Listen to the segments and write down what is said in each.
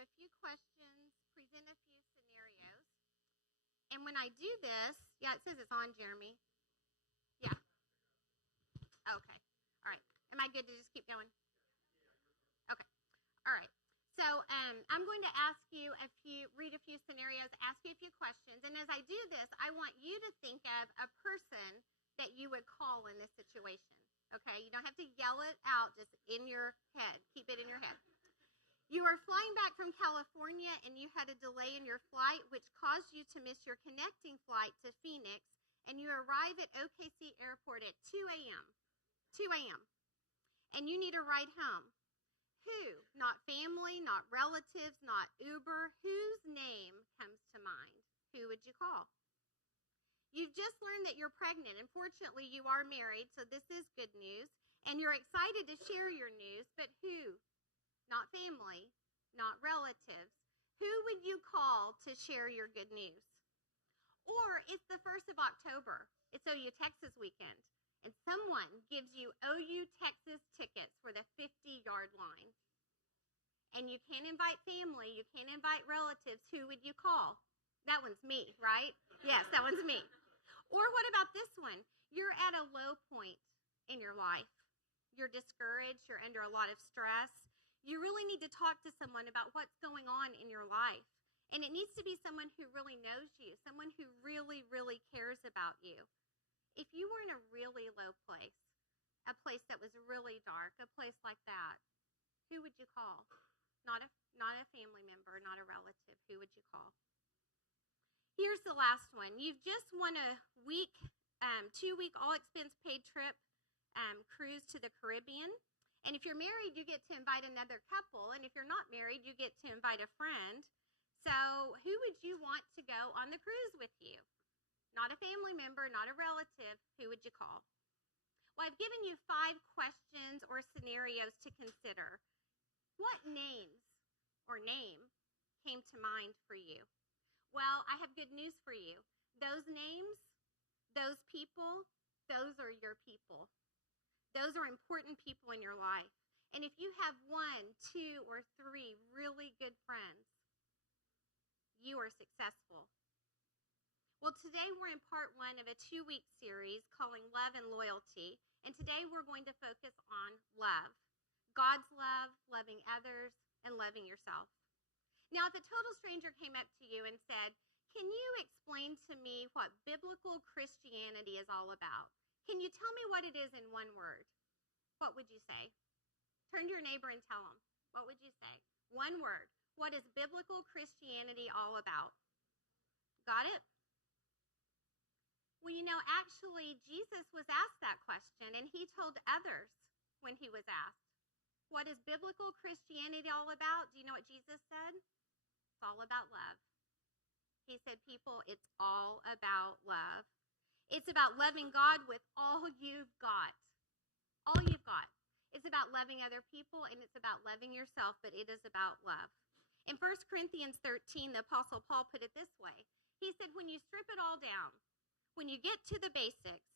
a few questions, present a few scenarios. And when I do this, yeah, it says it's on, Jeremy. Yeah. Okay. All right. Am I good to just keep going? Okay. All right. So I'm going to read a few scenarios, ask you a few questions. And as I do this, I want you to think of a person that you would call in this situation. Okay? You don't have to yell it out, just in your head. Keep it in your head. You are flying back from California and you had a delay in your flight, which caused you to miss your connecting flight to Phoenix, and you arrive at OKC Airport at 2 a.m. 2 a.m. And you need a ride home. Who? Not family, not relatives, not Uber. Whose name comes to mind? Who would you call? You've just learned that you're pregnant. Unfortunately, you are married, so this is good news. And you're excited to share your news, but who? Not family, not relatives. Who would you call to share your good news? Or it's the 1st of October. It's OU Texas weekend. And someone gives you OU Texas tickets for the 50-yard line. And you can't invite family, you can't invite relatives. Who would you call? That one's me, right? Yes, that one's me. Or what about this one? You're at a low point in your life. You're discouraged, you're under a lot of stress. You really need to talk to someone about what's going on in your life. And it needs to be someone who really knows you, someone who really, really cares about you. If you were in a really low place, a place that was really dark, a place like that, who would you call? Not a family member, not a relative. Who would you call? Here's the last one. You've just won a 2-week all-expense paid trip cruise to the Caribbean. And if you're married, you get to invite another couple. And if you're not married, you get to invite a friend. So who would you want to go on the cruise with you? Not a family member, not a relative. Who would you call? Well, I've given you 5 questions or scenarios to consider. What names or name came to mind for you? Well, I have good news for you. Those names, those people, those are your people. Those are important people in your life. And if you have 1, 2, or 3 really good friends, you are successful. Well, today we're in part 1 of a 2-week series calling Love and Loyalty. And today we're going to focus on love. God's love, loving others, and loving yourself. Now, if a total stranger came up to you and said, "Can you explain to me what biblical Christianity is all about? Can you tell me what it is in one word?" What would you say? Turn to your neighbor and tell them. What would you say? One word. What is biblical Christianity all about? Got it? Well, actually, Jesus was asked that question, and he told others when he was asked, what is biblical Christianity all about? Do you know what Jesus said? It's all about love. He said, people, it's all about love. It's about loving God with all you've got. All you've got. It's about loving other people, and it's about loving yourself, but it is about love. In 1 Corinthians 13, the Apostle Paul put it this way. He said, when you strip it all down, when you get to the basics,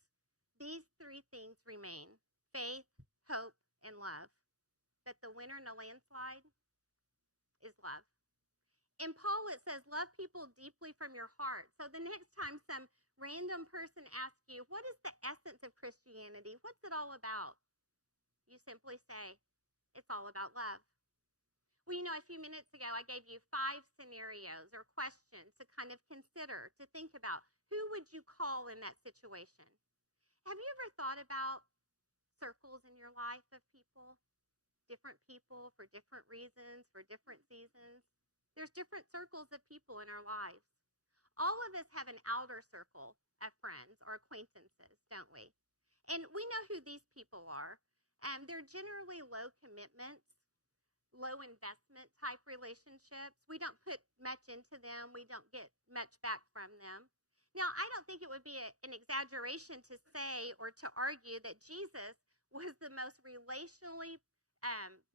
these 3 things remain: faith, hope, and love. But the winner in a landslide is love. In Paul, it says, love people deeply from your heart. So the next time some random person asks you, what is the essence of Christianity? What's it all about? You simply say, it's all about love. Well, a few minutes ago, I gave you 5 scenarios or questions to kind of consider, to think about. Who would you call in that situation? Have you ever thought about circles in your life of people? Different people for different reasons, for different seasons. There's different circles of people in our lives. All of us have an outer circle of friends or acquaintances, don't we? And we know who these people are. They're generally low commitments, low investment type relationships. We don't put much into them. We don't get much back from them. Now, I don't think it would be an exaggeration to say or to argue that Jesus was the most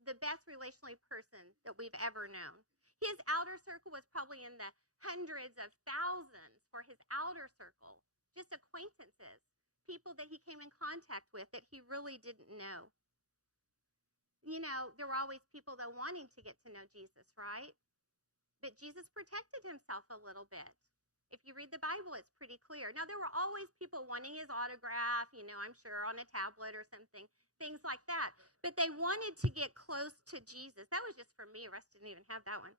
the best relationally person that we've ever known. His outer circle was probably in the hundreds of thousands for his outer circle, just acquaintances, people that he came in contact with that he really didn't know. There were always people that wanting to get to know Jesus, right? But Jesus protected himself a little bit. If you read the Bible, it's pretty clear. Now, there were always people wanting his autograph, I'm sure on a tablet or something, things like that. But they wanted to get close to Jesus. That was just for me. Russ didn't even have that one.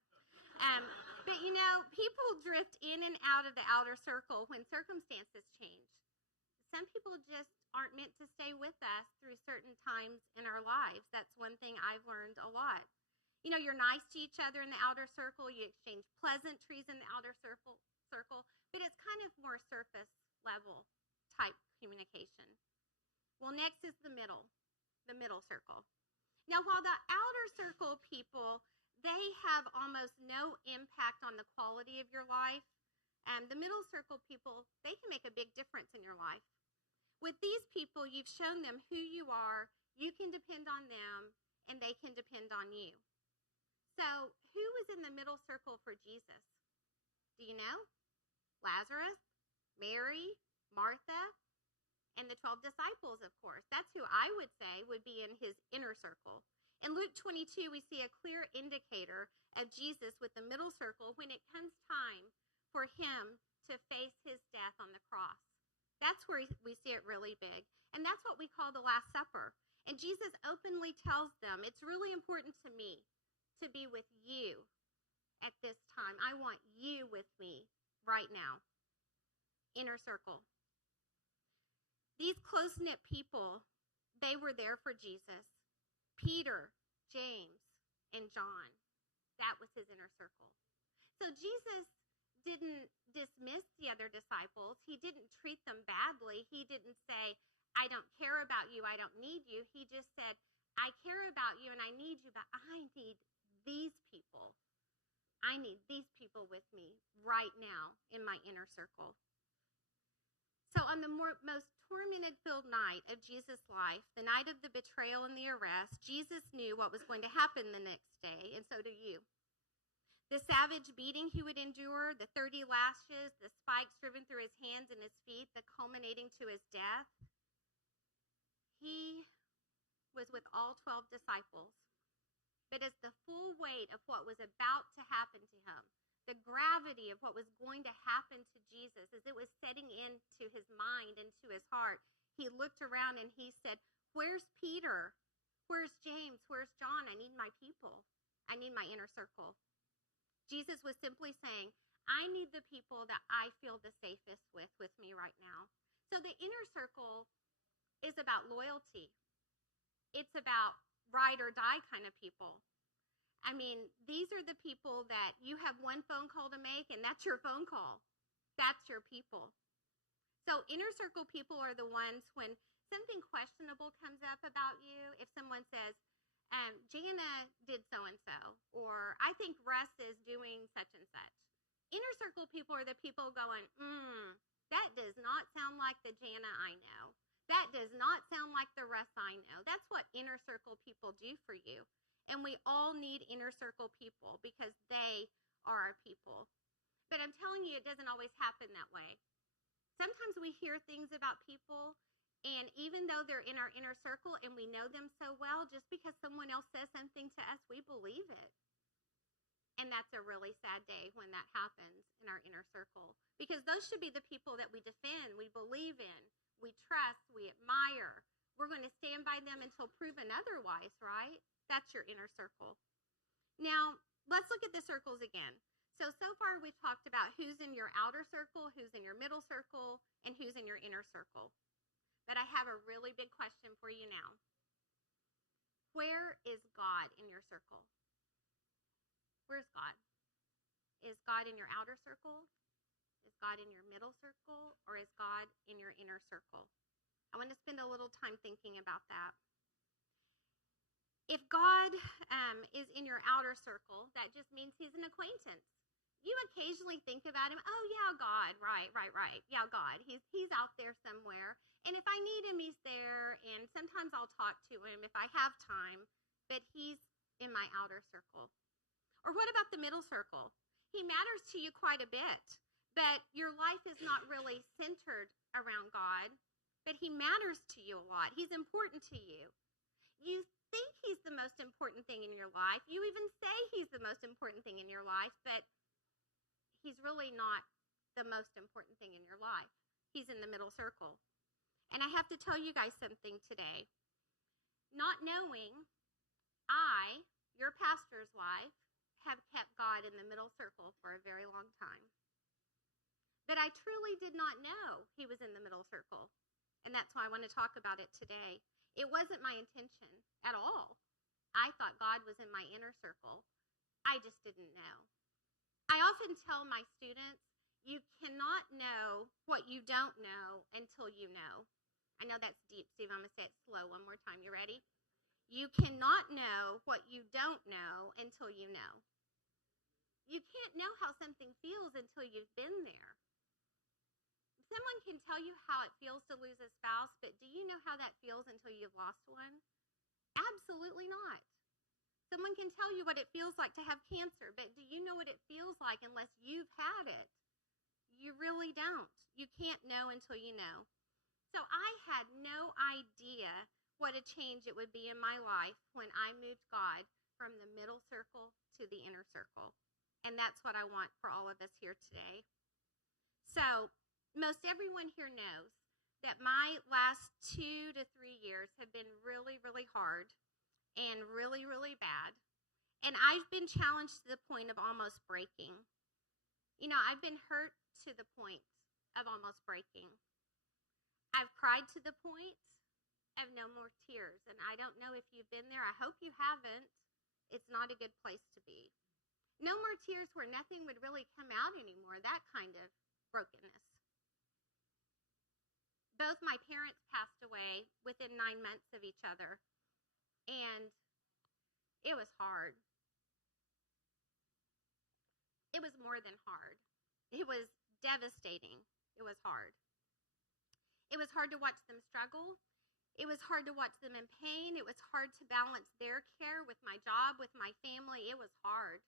But, people drift in and out of the outer circle when circumstances change. Some people just aren't meant to stay with us through certain times in our lives. That's one thing I've learned a lot. You're nice to each other in the outer circle. You exchange pleasantries in the outer circle, but it's kind of more surface level type communication. Well, next is the middle circle. Now, while the outer circle people, they have almost no impact on the quality of your life, the middle circle people, they can make a big difference in your life. With these people, you've shown them who you are, you can depend on them, and they can depend on you. So, who was in the middle circle for Jesus? Do you know? Lazarus, Mary, Martha, and the 12 disciples, of course. That's who I would say would be in his inner circle. In Luke 22, we see a clear indicator of Jesus with the middle circle when it comes time for him to face his death on the cross. That's where we see it really big. And that's what we call the Last Supper. And Jesus openly tells them, it's really important to me to be with you at this time. I want you with me right now. Inner circle. These close-knit people, they were there for Jesus. Peter, James, and John. That was his inner circle. So Jesus didn't dismiss the other disciples. He didn't treat them badly. He didn't say, I don't care about you, I don't need you. He just said, I care about you and I need you, but I need these people. I need these people with me right now in my inner circle. So on the most tormented-filled night of Jesus' life, the night of the betrayal and the arrest, Jesus knew what was going to happen the next day, and so do you. The savage beating he would endure, the 30 lashes, the spikes driven through his hands and his feet, the culminating to his death. He was with all 12 disciples. But as the full weight of what was about to happen to him, the gravity of what was going to happen to Jesus, as it was setting into his mind and to his heart, he looked around and he said, where's Peter? Where's James? Where's John? I need my people. I need my inner circle. Jesus was simply saying, I need the people that I feel the safest with me right now. So the inner circle is about loyalty. It's about ride or die kind of people. I mean, these are the people that you have one phone call to make, and that's your phone call. That's your people. So inner circle people are the ones when something questionable comes up about you. If someone says, Jana did so-and-so, or I think Russ is doing such and such. Inner circle people are the people going, that does not sound like the Jana I know. That does not sound like the Russ I know. That's what inner circle people do for you. And we all need inner circle people because they are our people. But I'm telling you, it doesn't always happen that way. Sometimes we hear things about people, and even though they're in our inner circle and we know them so well, just because someone else says something to us, we believe it. And that's a really sad day when that happens in our inner circle. Because those should be the people that we defend, we believe in, we trust, we admire. We're going to stand by them until proven otherwise, right? That's your inner circle. Now, let's look at the circles again. So far we've talked about who's in your outer circle, who's in your middle circle, and who's in your inner circle. But I have a really big question for you now. Where is God in your circle? Where's God? Is God in your outer circle? Is God in your middle circle? Or is God in your inner circle? I want to spend a little time thinking about that. If God is in your outer circle, that just means he's an acquaintance. You occasionally think about him, oh yeah, God, right. Yeah, God, he's out there somewhere. And if I need him, he's there. And sometimes I'll talk to him if I have time, but he's in my outer circle. Or what about the middle circle? He matters to you quite a bit, but your life is not really centered around God, but he matters to you a lot. He's important to you. You think he's the most important thing in your life. You even say he's the most important thing in your life, but he's really not the most important thing in your life. He's in the middle circle. And I have to tell you guys something today. Not knowing, I, your pastor's wife, have kept God in the middle circle for a very long time. But I truly did not know he was in the middle circle. And that's why I want to talk about it today. It wasn't my intention at all. I thought God was in my inner circle. I just didn't know. I often tell my students, you cannot know what you don't know until you know. I know that's deep, Steve. I'm going to say it slow one more time. You ready? You cannot know what you don't know until you know. You can't know how something feels until you've been there. Someone can tell you how it feels to lose a spouse, but do you know how that feels until you've lost one? Absolutely not. Someone can tell you what it feels like to have cancer, but do you know what it feels like unless you've had it? You really don't. You can't know until you know. So I had no idea what a change it would be in my life when I moved God from the middle circle to the inner circle. And that's what I want for all of us here today. So most everyone here knows that my last 2 to 3 years have been really, really hard and really, really bad. And I've been challenged to the point of almost breaking. You know, I've been hurt to the point of almost breaking. I've cried to the point of no more tears. And I don't know if you've been there. I hope you haven't. It's not a good place to be. No more tears where nothing would really come out anymore. That kind of brokenness. Both my parents passed away within 9 months of each other. And it was hard. It was more than hard. It was devastating. It was hard. It was hard to watch them struggle. It was hard to watch them in pain. It was hard to balance their care with my job, with my family. It was hard.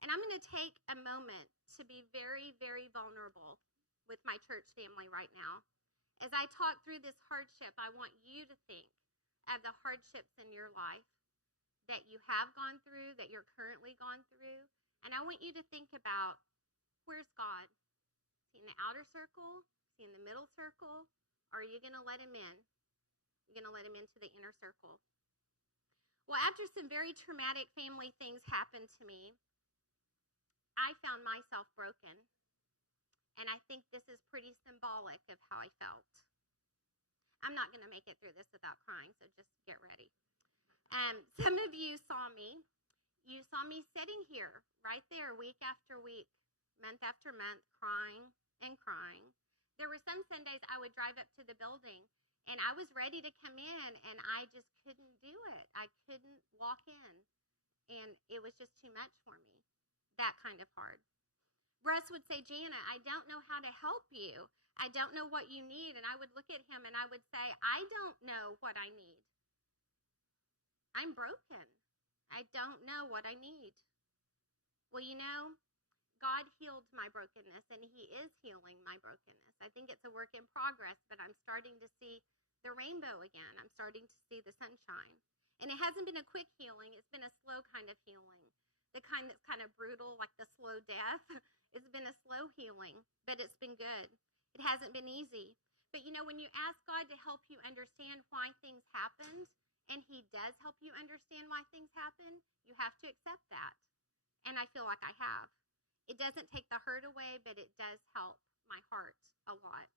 And I'm going to take a moment to be very, very vulnerable with my church family right now. As I talk through this hardship, I want you to think of the hardships in your life that you have gone through, that you're currently gone through. And I want you to think about, where's God? Is he in the outer circle? Is he in the middle circle? Or are you going to let him in? You're going to let him into the inner circle. Well, after some very traumatic family things happened to me, I found myself broken. And I think this is pretty symbolic of how I felt. I'm not going to make it through this without crying, so just get ready. Some of you saw me. You saw me sitting here, right there, week after week, month after month, crying and crying. There were some Sundays I would drive up to the building, and I was ready to come in, and I just couldn't do it. I couldn't walk in, and it was just too much for me, that kind of hard. Russ would say, Jana, I don't know how to help you. I don't know what you need. And I would look at him and I would say, I don't know what I need. I'm broken. I don't know what I need. Well, you know, God healed my brokenness and he is healing my brokenness. I think it's a work in progress, but I'm starting to see the rainbow again. I'm starting to see the sunshine. And it hasn't been a quick healing. It's been a slow kind of healing. The kind that's kind of brutal, like the slow death. It's been a slow healing, but it's been good. It hasn't been easy. But you know, when you ask God to help you understand why things happened, and he does help you understand why things happen, you have to accept that. And I feel like I have. It doesn't take the hurt away, but it does help my heart a lot.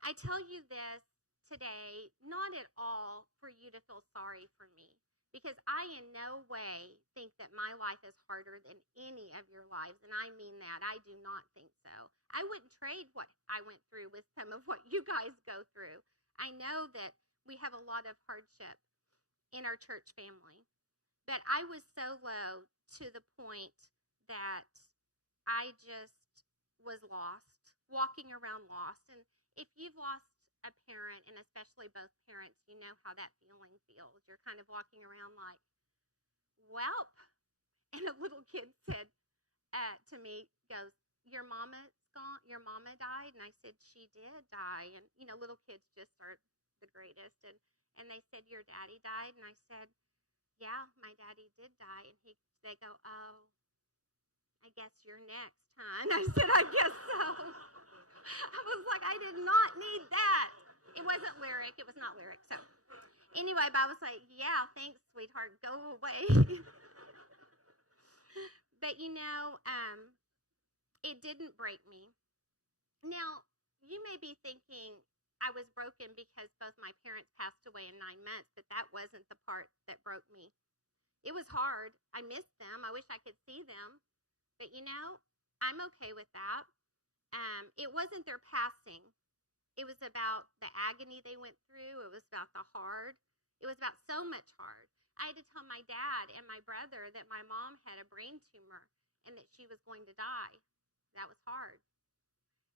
I tell you this today, not at all for you to feel sorry for me. Because I in no way think that my life is harder than any of your lives. And I mean that. I do not think so. I wouldn't trade what I went through with some of what you guys go through. I know that we have a lot of hardship in our church family. But I was so low to the point that I just was lost, walking around lost. And if you've lost a parent, and especially both parents, you know how that feeling feels. You're kind of walking around like, welp. And a little kid said to me, goes, your mama's gone? Your mama died? And I said, she did die. And, you know, little kids just are the greatest. And And they said, your daddy died? And I said, yeah, my daddy did die. And they go, oh, I guess you're next, huh? And I said, I guess so. I was like, I did not need that. It wasn't lyric. It was not lyric. So anyway, but I was like, yeah, thanks, sweetheart. Go away. But, it didn't break me. Now, you may be thinking I was broken because both my parents passed away in 9 months, but that wasn't the part that broke me. It was hard. I missed them. I wish I could see them. But, I'm okay with that. It wasn't their passing. It was about the agony they went through. It was about the hard. It was about so much hard. I had to tell my dad and my brother that my mom had a brain tumor and that she was going to die. That was hard.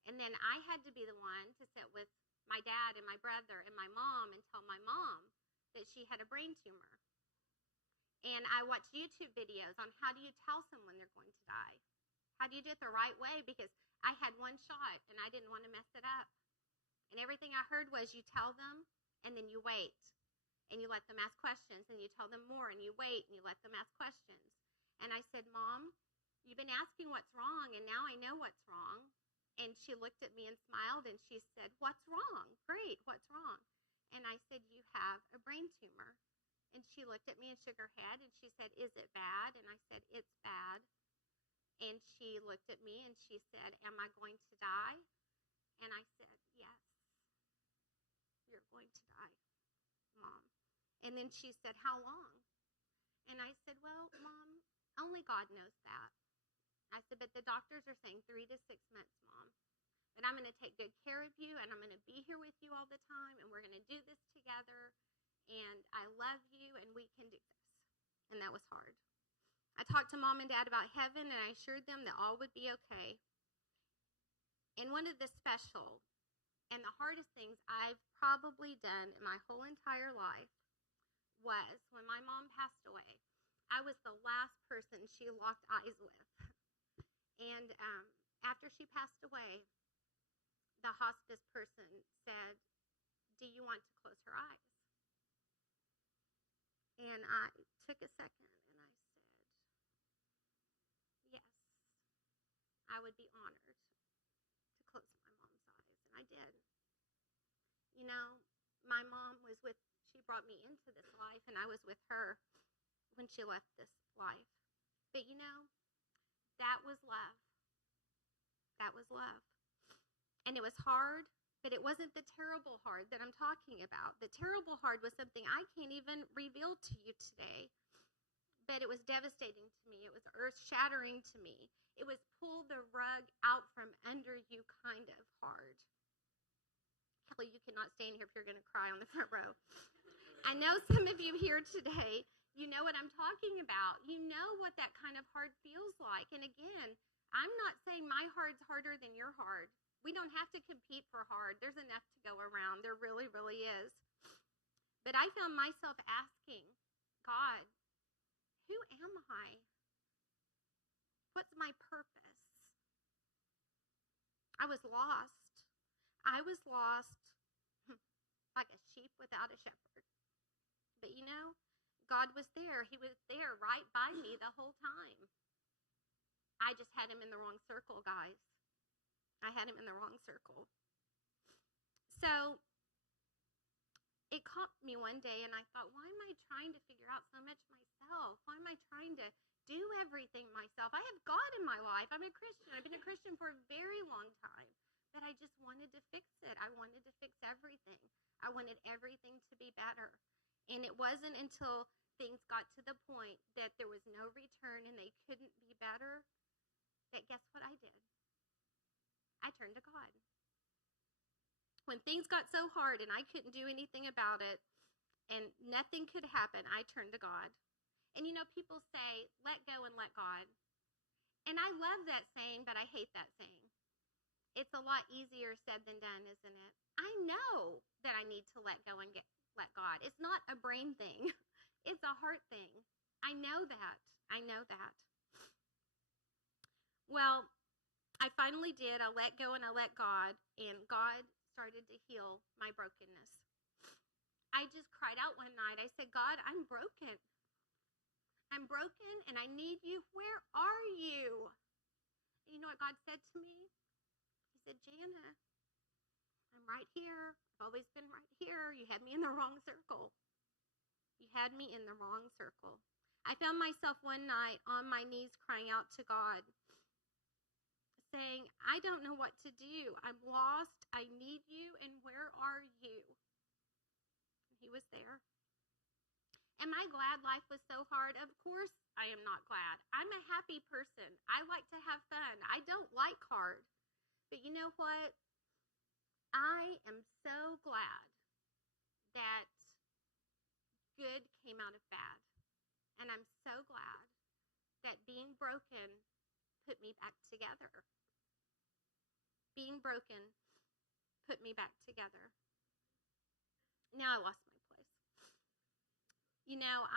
And then I had to be the one to sit with my dad and my brother and my mom and tell my mom that she had a brain tumor. And I watched YouTube videos on how do you tell someone they're going to die? How do you do it the right way? Because I had one shot and I didn't want to mess it up. And everything I heard was you tell them and then you wait. And you let them ask questions and you tell them more and you wait and you let them ask questions. And I said, Mom, you've been asking what's wrong and now I know what's wrong. And she looked at me and smiled and she said, what's wrong? Great, what's wrong? And I said, you have a brain tumor. And she looked at me and shook her head and she said, is it bad? And I said, it's bad. And she looked at me and she said, am I going to die? And I said, yes, you're going to die, Mom. And then she said, how long? And I said, well, Mom, only God knows that. I said, but the doctors are saying 3 to 6 months, Mom. But I'm going to take good care of you, and I'm going to be here with you all the time, and we're going to do this together, and I love you, and we can do this. And that was hard. I talked to Mom and Dad about heaven, and I assured them that all would be okay. And one of the special and the hardest things I've probably done in my whole entire life was when my mom passed away. I was the last person she locked eyes with. And after she passed away, the hospice person said, do you want to close her eyes? And I took a second and I said, yes, I would be honored to close my mom's eyes. And I did. My mom she brought me into this life and I was with her when she left this life. But that was love. That was love. And it was hard, but it wasn't the terrible hard that I'm talking about. The terrible hard was something I can't even reveal to you today. But it was devastating to me. It was earth-shattering to me. It was pull the rug out from under you kind of hard. Kelly, you cannot stay in here if you're going to cry on the front row. I know some of you here today, you know what I'm talking about. You know what that kind of hard feels like. And again, I'm not saying my hard's harder than your hard. We don't have to compete for hard. There's enough to go around. There really, really is. But I found myself asking, God, who am I? What's my purpose? I was lost. I was lost like a sheep without a shepherd. But God was there. He was there right by me the whole time. I just had him in the wrong circle, guys. I had him in the wrong circle. So it caught me one day and I thought, why am I trying to figure out so much myself? Why am I trying to do everything myself? I have God in my life. I'm a Christian. I've been a Christian for a very long time. But I just wanted to fix it. I wanted to fix everything. I wanted everything to be better. And it wasn't until things got to the point that there was no return and they couldn't be better that guess what I did? I turned to God. When things got so hard and I couldn't do anything about it and nothing could happen, I turned to God. And people say, let go and let God. And I love that saying, but I hate that saying. It's a lot easier said than done, isn't it? I know that I need to let go and let God. It's not a brain thing. It's a heart thing. I know that. I know that. Well, I finally did. I let go and I let God, and God started to heal my brokenness. I just cried out one night. I said, God, I'm broken. I'm broken and I need you. Where are you? And you know what God said to me? He said, Jana, I'm right here. I've always been right here. You had me in the wrong circle. You had me in the wrong circle. I found myself one night on my knees crying out to God, saying, I don't know what to do. I'm lost. I need you. And where are you? And he was there. Am I glad life was so hard? Of course I am not glad. I'm a happy person. I like to have fun. I don't like hard. But you know what? I am so glad that good came out of bad. And I'm so glad that being broken put me back together. Being broken put me back together. Now I lost my place. You know,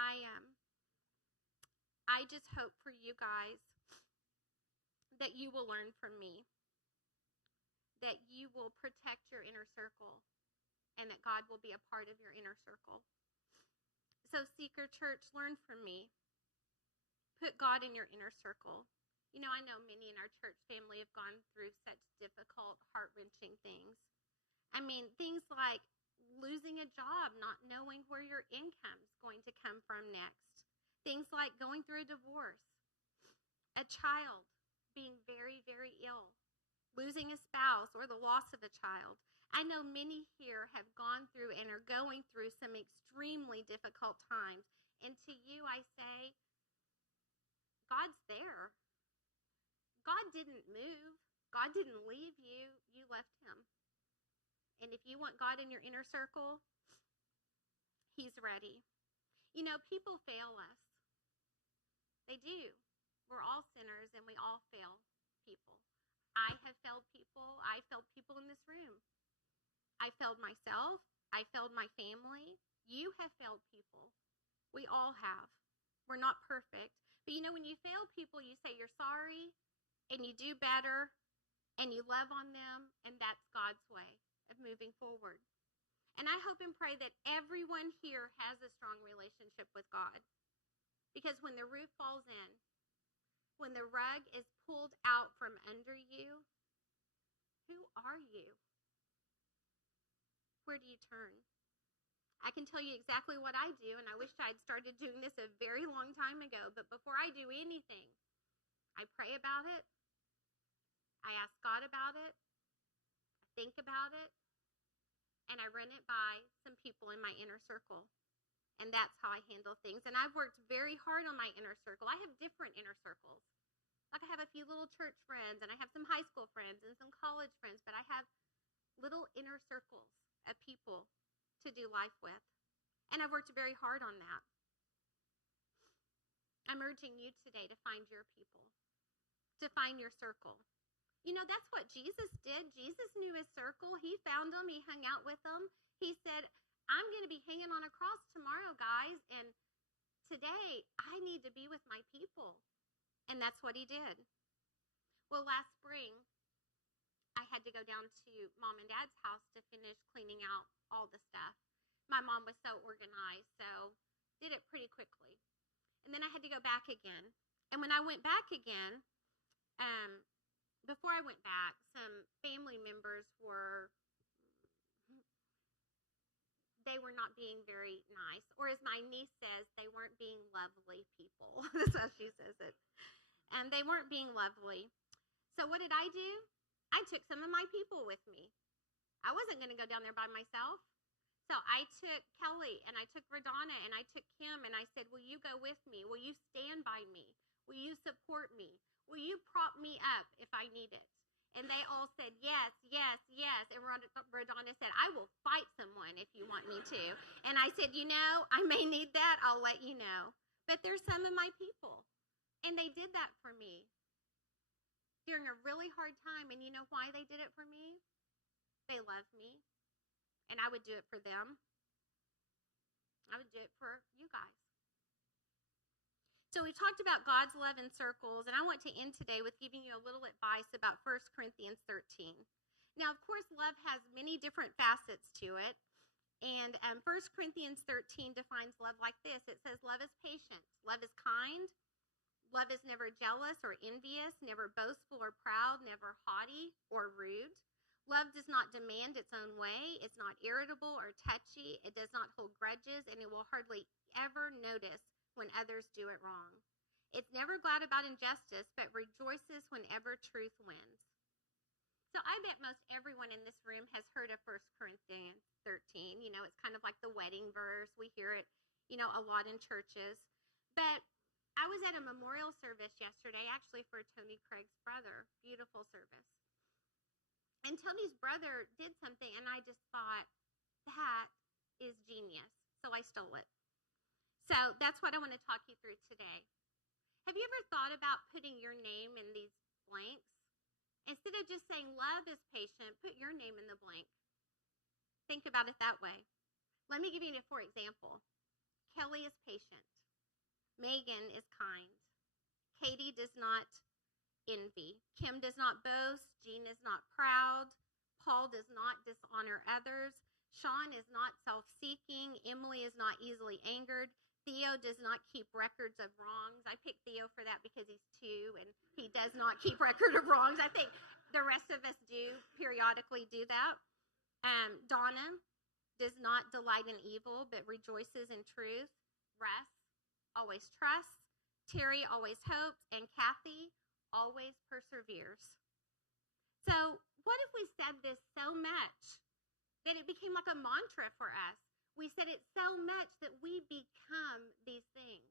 I just hope for you guys that you will learn from me, that you will protect your inner circle, and that God will be a part of your inner circle. So Seeker Church, learn from me. Put God in your inner circle. You know, I know many in our church family have gone through such difficult, heart-wrenching things. I mean, things like losing a job, not knowing where your income is going to come from next. Things like going through a divorce, a child being very, very ill, losing a spouse, or the loss of a child. I know many here have gone through and are going through some extremely difficult times. And to you, I say, God's there. God didn't move. God didn't leave you. You left him. And if you want God in your inner circle, he's ready. You know, people fail us. They do. We're all sinners and we all fail people. I have failed people. I failed people in this room. I failed myself. I failed my family. You have failed people. We all have. We're not perfect. But you know, when you fail people, you say you're sorry and you do better and you love on them, and that's God's way of moving forward. And I hope and pray that everyone here has a strong relationship with God. Because when the roof falls in, when the rug is pulled out from under you, who are you? Where do you turn? I can tell you exactly what I do, and I wish I'd started doing this a very long time ago. But before I do anything, I pray about it. I ask God about it. I think about it. And I run it by some people in my inner circle. And that's how I handle things. And I've worked very hard on my inner circle. I have different inner circles. Like I have a few little church friends, and I have some high school friends and some college friends, but I have little inner circles of people to do life with. And I've worked very hard on that. I'm urging you today to find your people, to find your circle. You know, that's what Jesus did. Jesus knew his circle. He found them. He hung out with them. He said, I'm going to be hanging on a cross tomorrow, guys, and today I need to be with my people. And that's what he did. Well, last spring, I had to go down to Mom and Dad's house to finish cleaning out all the stuff. My mom was so organized, so did it pretty quickly. And then I had to go back again. And when I went back again, before I went back, some family members were not being very nice. Or as my niece says, they weren't being lovely people. That's how she says it. And they weren't being lovely. So what did I do? I took some of my people with me. I wasn't going to go down there by myself. So I took Kelly and I took Radonna and I took Kim and I said, will you go with me? Will you stand by me? Will you support me? Will you prop me up if I need it? And they all said, yes, yes, yes. And Radonna said, I will fight someone if you want me to. And I said, you know, I may need that. I'll let you know. But there's some of my people. And they did that for me during a really hard time. And you know why they did it for me? They love me. And I would do it for them. I would do it for you guys. So we talked about God's love in circles, and I want to end today with giving you a little advice about 1 Corinthians 13. Now, of course, love has many different facets to it, And 1 Corinthians 13 defines love like this. It says, love is patient, love is kind, love is never jealous or envious, never boastful or proud, never haughty or rude. Love does not demand its own way. It's not irritable or touchy. It does not hold grudges, and it will hardly ever notice when others do it wrong. It's never glad about injustice, but rejoices whenever truth wins. So I bet most everyone in this room has heard of 1 Corinthians 13. You know, it's kind of like the wedding verse. We hear it, you know, a lot in churches. But I was at a memorial service yesterday, actually for Tony Craig's brother. Beautiful service. And Tony's brother did something, and I just thought, that is genius. So I stole it. So that's what I want to talk you through today. Have you ever thought about putting your name in these blanks? Instead of just saying love is patient, put your name in the blank. Think about it that way. Let me give you for example. Kelly is patient. Megan is kind. Katie does not envy. Kim does not boast. Jean is not proud. Paul does not dishonor others. Sean is not self-seeking. Emily is not easily angered. Theo does not keep records of wrongs. I picked Theo for that because he's 2 and he does not keep record of wrongs. I think the rest of us do periodically do that. Donna does not delight in evil but rejoices in truth. Russ always trusts. Terry always hopes. And Kathy always perseveres. So what if we said this so much that it became like a mantra for us? We said it so much that we become these things.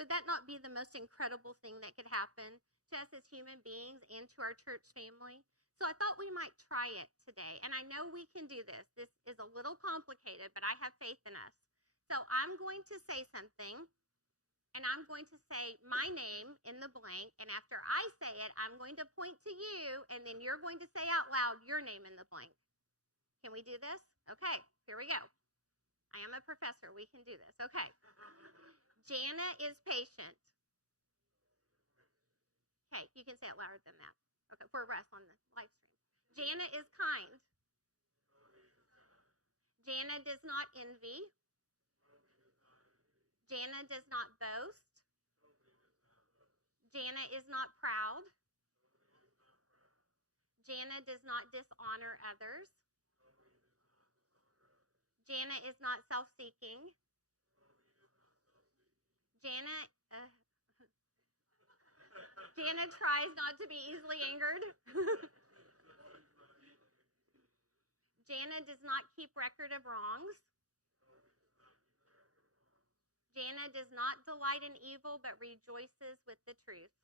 Would that not be the most incredible thing that could happen to us as human beings and to our church family? So I thought we might try it today. And I know we can do this. This is a little complicated, but I have faith in us. So I'm going to say something, and I'm going to say my name in the blank. And after I say it, I'm going to point to you, and then you're going to say out loud your name in the blank. Can we do this? Okay, here we go. I am a professor. We can do this. Okay. Jana is patient. Okay, you can say it louder than that. Okay, for Russ on the live stream. Jana is kind. Jana does not envy. Jana does not boast. Jana is not proud. Jana does not dishonor others. Jana is not self-seeking. Jana tries not to be easily angered. Jana does not keep record of wrongs. Jana does not delight in evil, but rejoices with the truth.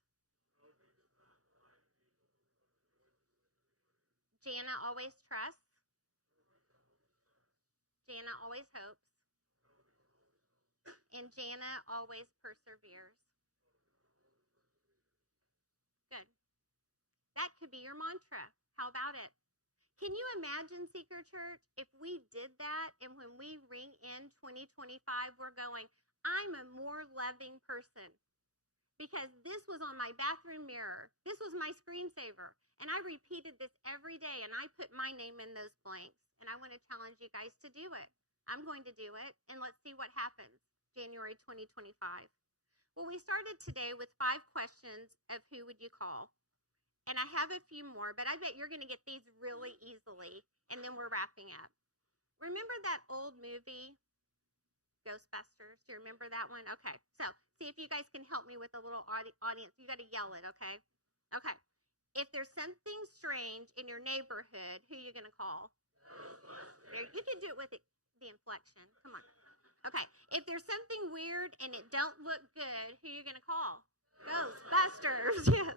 Jana always trusts. Jana always hopes. And Jana always perseveres. Good. That could be your mantra. How about it? Can you imagine, Seeker Church, if we did that, and when we ring in 2025, we're going, I'm a more loving person. Because this was on my bathroom mirror. This was my screensaver. And I repeated this every day, and I put my name in those blanks. And I want to challenge you guys to do it. I'm going to do it, and let's see what happens January 2025. Well, we started today with 5 questions of who would you call. And I have a few more, but I bet you're going to get these really easily, and then we're wrapping up. Remember that old movie, Ghostbusters? Do you remember that one? Okay, so see if you guys can help me with a little audience. You got to yell it, okay? Okay. If there's something strange in your neighborhood, who are you going to call? Ghostbusters. There, you can do it with the inflection. Come on. Okay. If there's something weird and it don't look good, who are you going to call? Ghostbusters. Yes.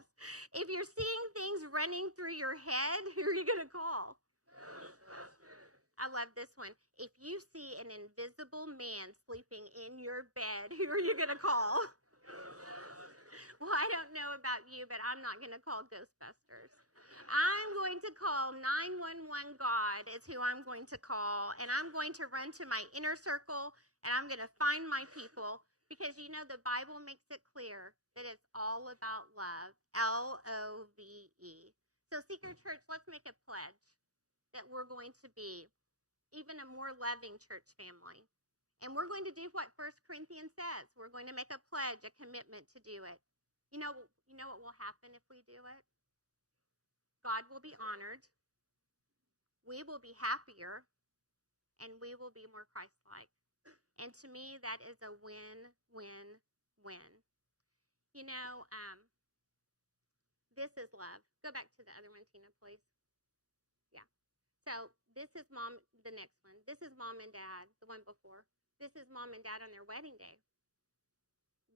If you're seeing things running through your head, who are you going to call? Ghostbusters. I love this one. If you see an invisible man sleeping in your bed, who are you going to call? Ghostbusters. Well, I don't know about you, but I'm not going to call Ghostbusters. I'm going to call 911 God is who I'm going to call, and I'm going to run to my inner circle, and I'm going to find my people, because you know the Bible makes it clear that it's all about love, Love. So Seeker Church, let's make a pledge that we're going to be even a more loving church family. And we're going to do what 1 Corinthians says. We're going to make a pledge, a commitment to do it. You know what will happen if we do it? God will be honored. We will be happier. And we will be more Christ-like. And to me, that is a win, win, win. You know, this is love. Go back to the other one, Tina, please. Yeah. So this is mom, the next one. This is mom and dad, the one before. This is mom and dad on their wedding day.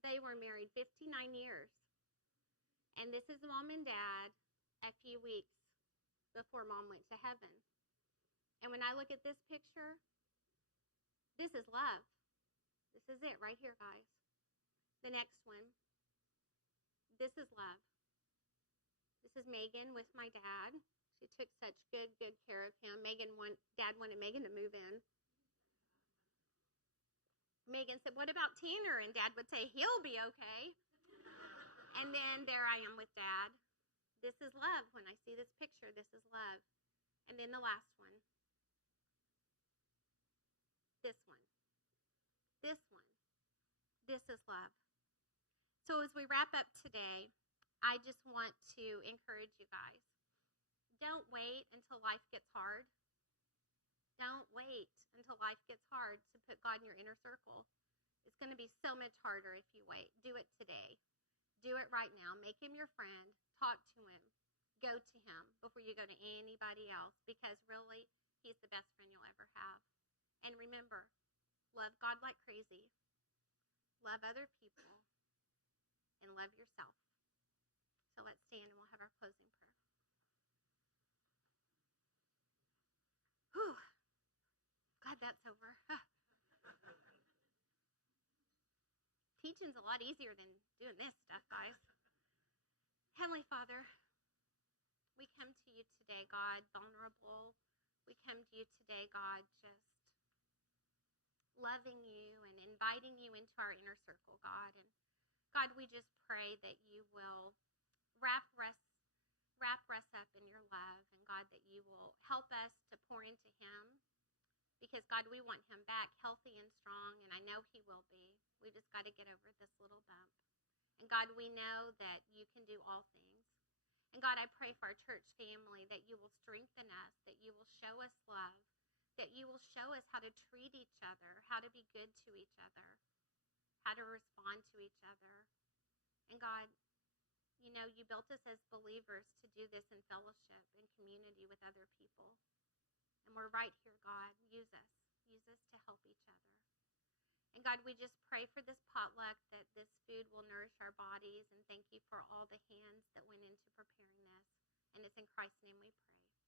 They were married 59 years. And this is mom and dad a few weeks before mom went to heaven. And when I look at this picture, this is love. This is it right here, guys. The next one. This is love. This is Megan with my dad. She took such good care of him. Dad wanted Megan to move in. Megan said, what about Tanner? And Dad would say, he'll be okay. And then there I am with Dad. This is love. When I see this picture, this is love. And then the last one. This one. This one. This is love. So as we wrap up today, I just want to encourage you guys. Don't wait until life gets hard. Don't wait until life gets hard to put God in your inner circle. It's going to be so much harder if you wait. Do it today. Do it right now. Make him your friend. Talk to him. Go to him before you go to anybody else, because really, he's the best friend you'll ever have. And remember, love God like crazy. Love other people. And love yourself. So let's stand and we'll have our closing prayer. Whew. Glad that's over. Teaching's a lot easier than doing this stuff, guys. Heavenly Father, we come to you today, God, vulnerable. We come to you today, God, just loving you and inviting you into our inner circle, God. And God, we just pray that you will wrap us up in your love, and God, that you will help us to pour into him. Because, God, we want him back healthy and strong, and I know he will be. We just got to get over this little bump. And, God, we know that you can do all things. And, God, I pray for our church family that you will strengthen us, that you will show us love, that you will show us how to treat each other, how to be good to each other, how to respond to each other. And, God, you know, you built us as believers to do this in fellowship and community with other people. And we're right here, God. Use us. Use us to help each other. And God, we just pray for this potluck, that this food will nourish our bodies. And thank you for all the hands that went into preparing this. And it's in Christ's name we pray.